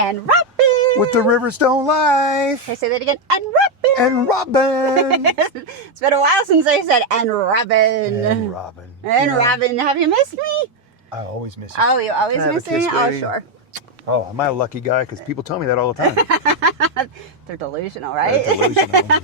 And Robin. With the Riverstone Life. Can I say that again? And Robin. And Robin. It's been a while since I said and Robin. And Robin. And Robin. Have you missed me? I always miss you. Oh, you always miss me? Oh, sure. Oh, am I a lucky guy? Because people tell me that all the time. They're delusional, right? They're delusional.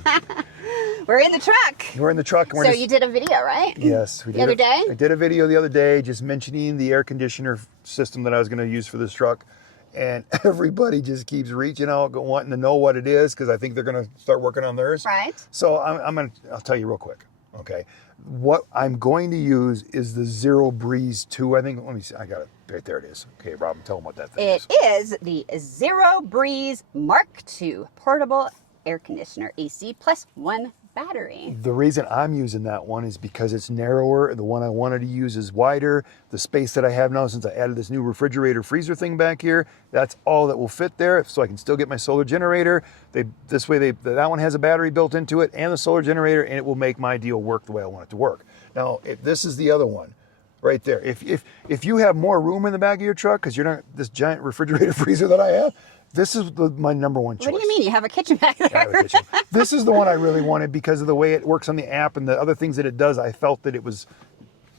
We're in the truck. We're in the truck. So you did a video, right? Yes. We did the other day? I did a video the other day just mentioning the air conditioner system that I was going to use for this truck. And everybody just keeps reaching out, wanting to know what it is, because I think they're going to start working on theirs. Right. So I'll tell you real quick. Okay. What I'm going to use is the Zero Breeze 2. I think, let me see. I got it. Right there it is. Okay, Robin, tell them what that thing is. It is the Zero Breeze Mark II portable air conditioner AC plus 1 battery. The reason I'm using that one is because it's narrower. The one I wanted to use is wider. The space that I have now, since I added this new refrigerator freezer thing back here, that's all that will fit there, so I can still get my solar generator. That one has a battery built into it and the solar generator, and it will make my deal work the way I want it to work. Now, this is the other one right there. If you have more room in the back of your truck, because you're not this giant refrigerator freezer that I have, this is my number one choice. What do you mean? You have a kitchen back there? I have a kitchen. This is the one I really wanted because of the way it works on the app and the other things that it does. I felt that it was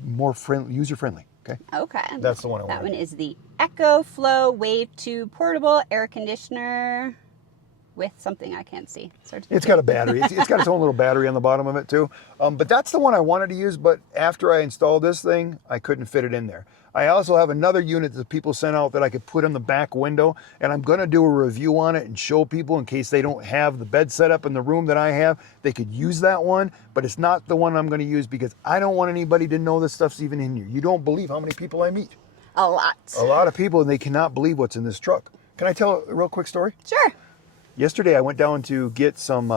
more user-friendly. Okay. Okay. That's the one I wanted. That one is the EcoFlow Wave 2 portable air conditioner with something I can't see. It's got a battery. It's got its own little battery on the bottom of it too. But that's the one I wanted to use. But after I installed this thing, I couldn't fit it in there. I also have another unit that people sent out that I could put in the back window, and I'm going to do a review on it and show people in case they don't have the bed set up in the room that I have. They could use that one, but it's not the one I'm going to use because I don't want anybody to know this stuff's even in here. You don't believe how many people I meet. A lot. A lot of people, and they cannot believe what's in this truck. Can I tell a real quick story? Sure. Yesterday, I went down to get some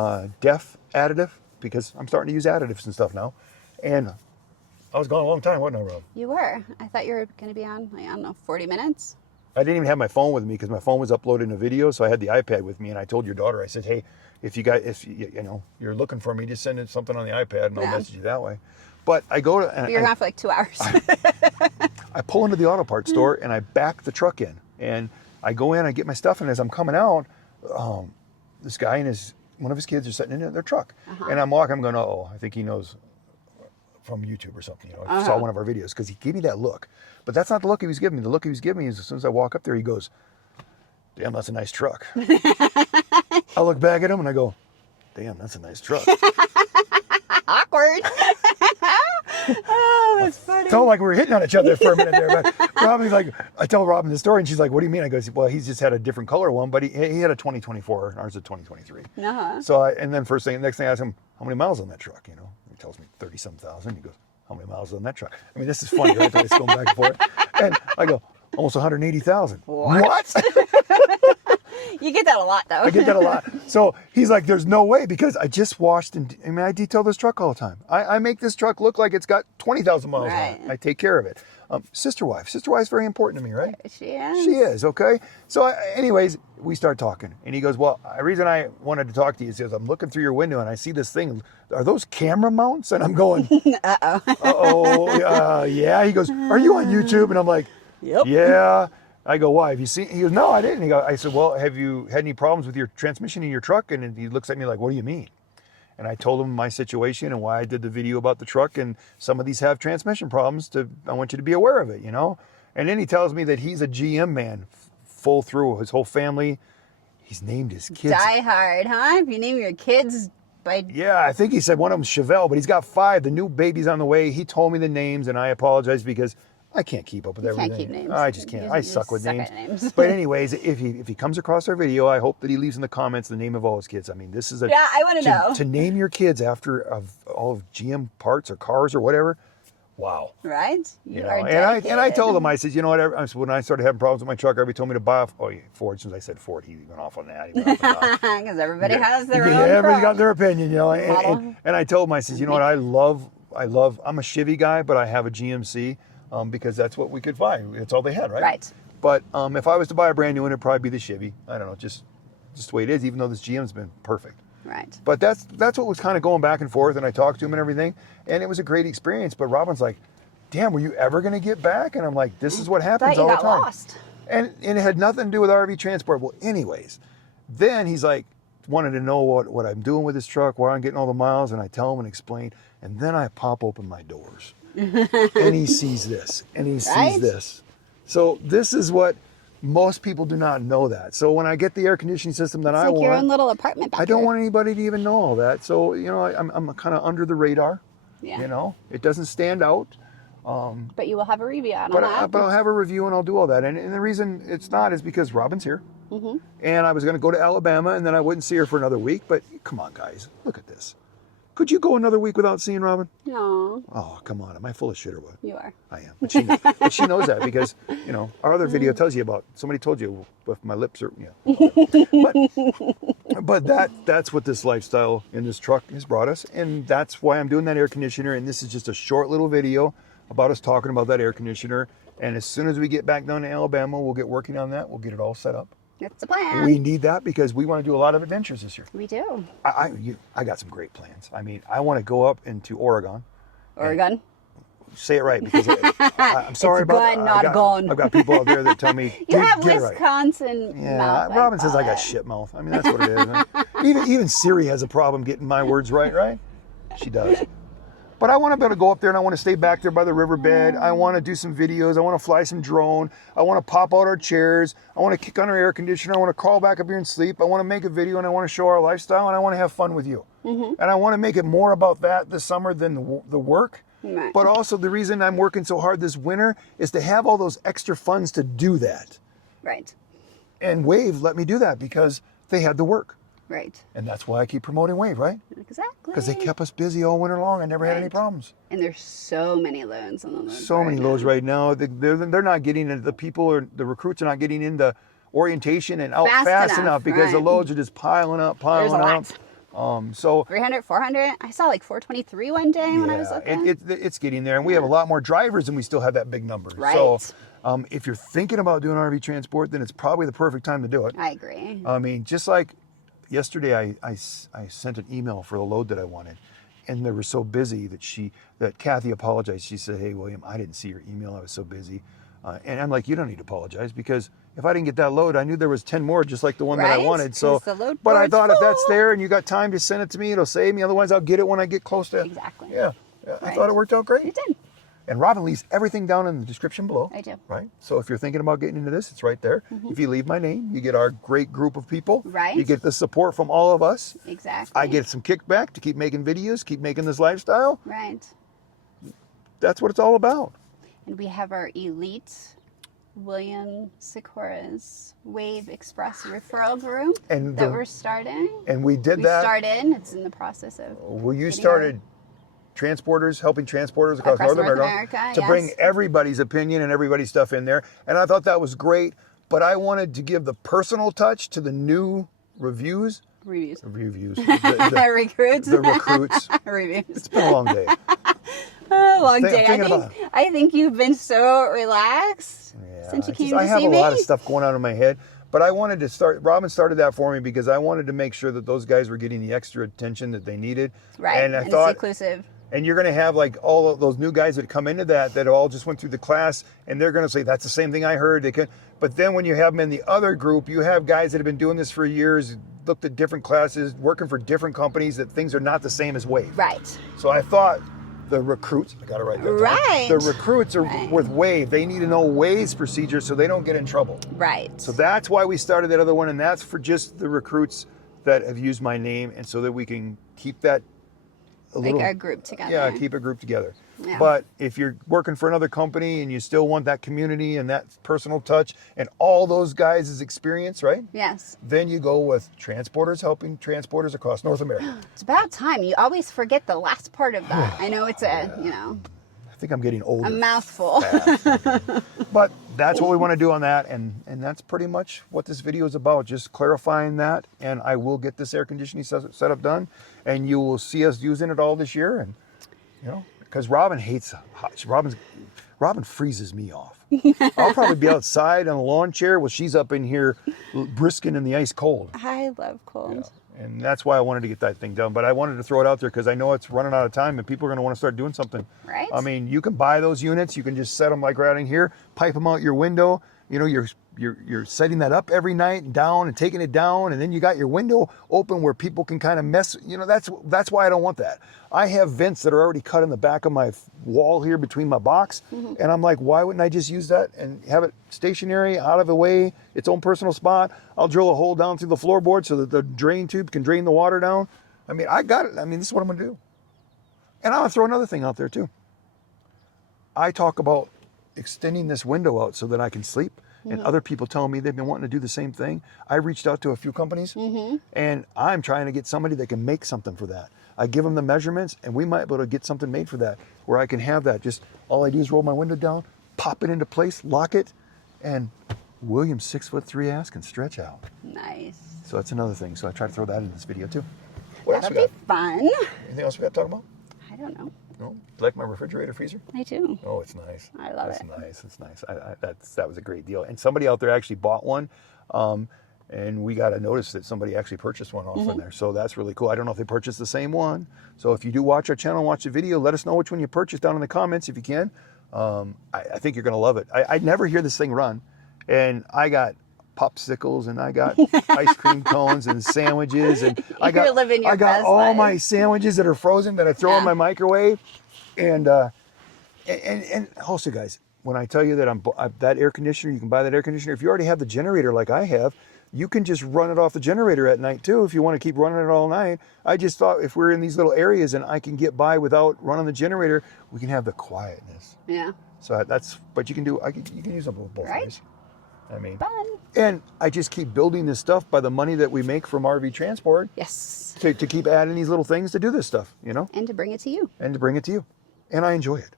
DEF additive because I'm starting to use additives and stuff now. And I was gone a long time, wasn't I, Rob? You were. I thought you were going to be on, like, I don't know, 40 minutes. I didn't even have my phone with me because my phone was uploading a video, so I had the iPad with me. And I told your daughter, I said, hey, if you're looking for me, just send it something on the iPad and I'll message you that way. But I go to... You're gone for like 2 hours. I pull into the auto parts store and I back the truck in. And I go in, I get my stuff, and as I'm coming out, this guy and one of his kids are sitting in their truck. And I'm walking, I'm going, uh-oh, I think he knows from YouTube or something. I saw one of our videos because he gave me that look. But that's not the look he was giving me. The look he was giving me is as soon as I walk up there, he goes, damn, that's a nice truck. I look back at him and I go, damn, that's a nice truck. Awkward. Oh, that's funny. It felt like we were hitting on each other for a minute there. But Robin's like, I tell Robin the story and she's like, what do you mean? I go, well, he's just had a different color one, but he had a 2024, ours a 2023. So and then next thing I ask him, how many miles on that truck? He tells me 30-some thousand. He goes, how many miles on that truck? I mean, this is funny, right? It's going back and forth. And I go, almost 180,000. What? You get that a lot, though. I get that a lot. So he's like, there's no way, because I just washed I detail this truck all the time. I make this truck look like it's got 20,000 miles on it. I take care of it. Sister wife's very important to me, right? She is. She is, okay? So anyways, we start talking. And he goes, well, the reason I wanted to talk to you is because I'm looking through your window and I see this thing. Are those camera mounts? And I'm going, yeah. He goes, are you on YouTube? And I'm like, yep. Yeah. I go, why? Have you seen? He goes, no, I didn't. I said, well, have you had any problems with your transmission in your truck? And he looks at me like, what do you mean? And I told him my situation and why I did the video about the truck. And some of these have transmission problems. I want you to be aware of it, And then he tells me that he's a GM man, full through. His whole family, he's named his kids. Die Hard, huh? If you name your kids by... Yeah, I think he said one of them's Chevelle, but he's got 5. The new baby's on the way. He told me the names, and I apologize because I can't keep up with everything. You can't keep names. I just can't. I suck with names. At names. But anyways, if he comes across our video, I hope that he leaves in the comments the name of all his kids. I mean, this is Yeah, I want to know. To name your kids after all of GM parts or cars or whatever. Wow. Right? And I told him, I said, you know what? When I started having problems with my truck, everybody told me to buy Ford. Since I said Ford, he went off on that. Because everybody has their own. Everybody's got their opinion, And I told him, I said, you know what? I'm a Chevy guy, but I have a GMC. Because that's what we could find. That's all they had, right? Right. But if I was to buy a brand new one, it'd probably be the Chevy. I don't know, just the way it is, even though this GM's been perfect. Right. But that's what was kind of going back and forth, and I talked to him and everything, and it was a great experience. But Robin's like, damn, were you ever going to get back? And I'm like, this is what happens all the time. Lost. And it had nothing to do with RV transport. Well, anyways, then he's like, wanted to know what I'm doing with this truck, where I'm getting all the miles, and I tell him and explain. And then I pop open my doors. And he sees this, and he sees this. So this is what most people do not know that. So when I get the air conditioning system that I like want, your own little apartment back I don't here. want anybody to even know all that. So, you know, I'm kind of under the radar. Yeah. You know, it doesn't stand out. But you will have a review on But that. I'll have a review and I'll do all that. And the reason it's not is because Robin's here. And I was going to go to Alabama and then I wouldn't see her for another week. But come on, guys, look at this. Could you go another week without seeing Robin? No. Oh, come on. Am I full of shit or what? You are. I am. But she knows that because, you know, our other video tells you about, somebody told you if my lips are, But that's what this lifestyle in this truck has brought us. And that's why I'm doing that air conditioner. And this is just a short little video about us talking about that air conditioner. And as soon as we get back down to Alabama, we'll get working on that. We'll get it all set up. That's the plan. We need that because we want to do a lot of adventures this year. We do. I got some great plans. I mean, I want to go up into Oregon. Oregon. Say it right because I'm sorry It's about gun, not a gun. I've got people out there that tell me You have get it right. Wisconsin Yeah, mouth. Robin says I got shit mouth. I mean, that's what it is. Even Siri has a problem getting my words right? She does. But I want to be able to go up there and I want to stay back there by the riverbed. I want to do some videos. I want to fly some drone. I want to pop out our chairs. I want to kick on our air conditioner. I want to crawl back up here and sleep. I want to make a video and I want to show our lifestyle and I want to have fun with you. And I want to make it more about that this summer than the work. Right. But also the reason I'm working so hard this winter is to have all those extra funds to do that. Right. And Wave let me do that because they had the work. Right. And that's why I keep promoting Wave, right? Exactly. Because they kept us busy all winter long. I never had any problems. And there's so many loads on the load. So many loads right now. They're not getting into the people or the recruits are not getting into orientation and out fast enough because the loads are just piling up. There's a lot. So 300, 400. I saw like 423 one day when I was looking. it's getting there, and we have a lot more drivers, and we still have that big number. Right. So if you're thinking about doing RV transport, then it's probably the perfect time to do it. I agree. I mean, just like yesterday, I sent an email for the load that I wanted, and they were so busy that Kathy apologized. She said, "Hey, William, I didn't see your email. I was so busy." And I'm like, "You don't need to apologize because if I didn't get that load, I knew there was 10 more just like the one that I wanted." So, but I thought if that's there and you got time to send it to me, it'll save me. Otherwise, I'll get it when I get close to. Exactly. Yeah. I thought it worked out great. You did. And Robin leaves everything down in the description below. I do. Right? So if you're thinking about getting into this, it's right there. If you leave my name, you get our great group of people. Right. You get the support from all of us. Exactly. I get some kickback to keep making videos, keep making this lifestyle. Right. That's what it's all about. And we have our elite William Sikora's Wave Express referral group And that we're starting. And we did We that. started. It's in the process of. Well, you started transporters, helping transporters across North America to yes. bring everybody's opinion and everybody's stuff in there. And I thought that was great, but I wanted to give the personal touch to the new reviews. Reviews. Reviews. Recruits. The recruits. Reviews. It's been a long day. A long day. Thinking I think you've been so relaxed since you came to see me. I have a lot of stuff going on in my head, but I wanted to start. Robin started that for me because I wanted to make sure that those guys were getting the extra attention that they needed. Right. And I it's thought, inclusive. and you're going to have like all of those new guys that come into that all just went through the class, and they're going to say that's the same thing I heard. They could, but then when you have them in the other group, you have guys that have been doing this for years, looked at different classes, working for different companies. That things are not the same as Wave. Right. So I thought. The recruits, I got it right there. Right. The recruits are with Wave. They need to know Wave's procedure so they don't get in trouble. Right. So that's why we started that other one, and that's for just the recruits that have used my name, and so that we can keep that our group together. Yeah, keep a group together. Yeah. But if you're working for another company and you still want that community and that personal touch and all those guys' experience, right? Yes. Then you go with transporters helping transporters across North America. It's about time. You always forget the last part of that. I know it's I think I'm getting older. a mouthful. But that's what we want to do on that, and that's pretty much what this video is about, just clarifying that. And I will get this air conditioning setup done, and you will see us using it all this year. And because Robin hates hot. Robin freezes me off. I'll probably be outside on a lawn chair while she's up in here brisking in the ice cold. I love cold. Yeah. And that's why I wanted to get that thing done. But I wanted to throw it out there because I know it's running out of time and people are going to want to start doing something. Right. I mean, you can buy those units. You can just set them like right in here, pipe them out your window. Your you're setting that up every night and down and taking it down, and then you got your window open where people can kind of mess. You know, that's why I don't want that. I have vents that are already cut in the back of my wall here between my box, and I'm like, why wouldn't I just use that and have it stationary, out of the way, its own personal spot? I'll drill a hole down through the floorboard so that the drain tube can drain the water down. I mean, I got it. I mean, this is what I'm gonna do. And I'm gonna throw another thing out there too. I talk about extending this window out so that I can sleep, and other people telling me they've been wanting to do the same thing. I reached out to a few companies, and I'm trying to get somebody that can make something for that. I give them the measurements, and we might be able to get something made for that, where I can have that. Just all I do is roll my window down, pop it into place, lock it, and William's 6'3" ass can stretch out. Nice. So that's another thing. So I try to throw that in this video too. What else That'd we be got? fun. Anything else we got to talk about? I don't know. No? You like my refrigerator freezer? I do. Oh, it's nice. I love It's it. nice. It's nice. That was a great deal. And somebody out there actually bought one, and we got a notice that somebody actually purchased one off in there. So that's really cool. I don't know if they purchased the same one. So if you do watch our channel and watch the video, let us know which one you purchased down in the comments if you can. I think you're going to love it. I never hear this thing run, and I got popsicles and I got ice cream cones and sandwiches, and I got living your I got best all life. my sandwiches that are frozen that I throw in my microwave, and also guys, when I tell you that that air conditioner, you can buy that air conditioner. If you already have the generator like I have, you can just run it off the generator at night too if you want to keep running it all night. I just thought if we're in these little areas and I can get by without running the generator, we can have the quietness. Yeah. So but you can use them both Right. ways. I mean, Fun. and I just keep building this stuff by the money that we make from RV transport Yes. to keep adding these little things to do this stuff, you know, And to bring it to you. and to bring it to you. And I enjoy it,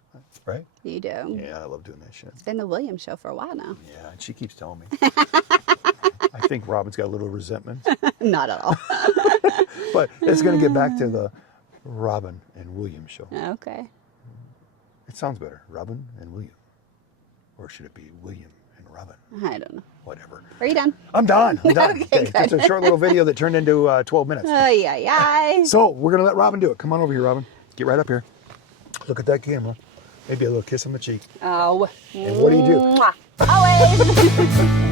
right? You do. Yeah, I love doing that shit. It's been the William show for a while now. Yeah, and she keeps telling me. I think Robin's got a little resentment. Not at all. But it's going to get back to the Robin and William show. Okay. It sounds better, Robin and William. Or should it be William and Robin? I don't know. Whatever. Are you done? I'm done. I'm done. Okay, It's just a short little video that turned into 12 minutes. Ay, ay, ay. So we're going to let Robin do it. Come on over here, Robin. Get right up here. Look at that camera. Maybe a little kiss on the cheek. Oh. And what do you do? Mwah. Always.